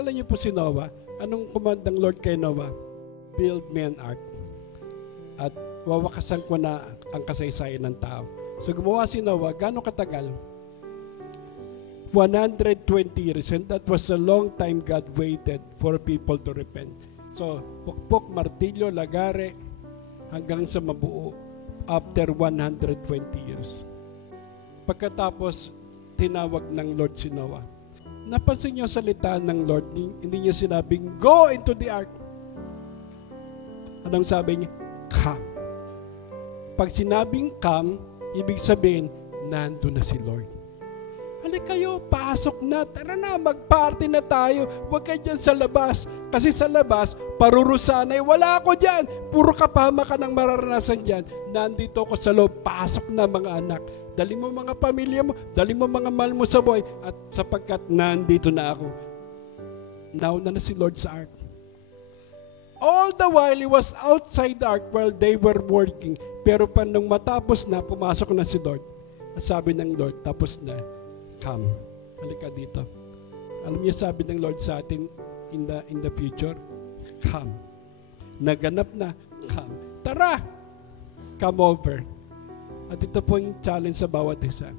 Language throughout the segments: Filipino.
Kilala niyo po si Noah. Anong command ng Lord kay Noah? Build me an ark. At wawakasan ko na ang kasaysayan ng tao. So gumawa si Noah, gano'ng katagal? 120 years. And that was a long time God waited for people to repent. So, pukpok, martilyo, lagare, hanggang sa mabuo after 120 years. Pagkatapos, tinawag ng Lord si Noah. Napansin niyo salita ng Lord, hindi niya sinabing, go into the ark. Anong sabi niya? Come. Pag sinabing come, ibig sabihin, nandun na si Lord. Halika kayo, pasok na, tara na, mag-party na tayo. Huwag kayo dyan sa labas. Kasi sa labas, parurusan ay wala ako dyan. Puro kapahamakan ang mararanasan dyan. Nandito ako sa loob, pasok na mga anak. Dali mo mga pamilya mo, dali mo mga mahal mo sa buhay. At sapagkat nandito na ako. Nauna na si Lord sa ark. All the while, He was outside the ark while they were working. Pero pa nung matapos na, pumasok na si Lord. At sabi ng Lord, tapos na, come. Halika dito. Alam niyo sabi ng Lord sa atin in the future? Come. Naganap na, come. Tara! Come over. At ito po yung challenge sa bawat isa.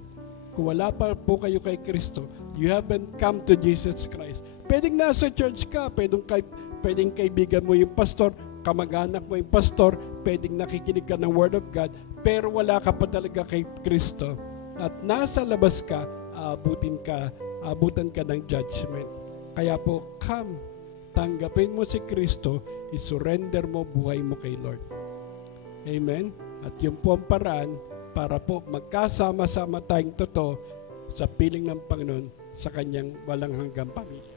Kung wala pa po kayo kay Kristo, you haven't come to Jesus Christ. Pwedeng nasa church ka, pwedeng kaibigan mo yung pastor, kamag-anak mo yung pastor, pwedeng nakikinig ka ng Word of God, pero wala ka pa talaga kay Kristo. At nasa labas ka, abutan ka ng judgment. Kaya po, come, tanggapin mo si Kristo, isurrender mo buhay mo kay Lord. Amen? At yun po ang paraan para po magkasama-sama tayong totoo sa piling ng Panginoon sa kanyang walang hanggang pamilya.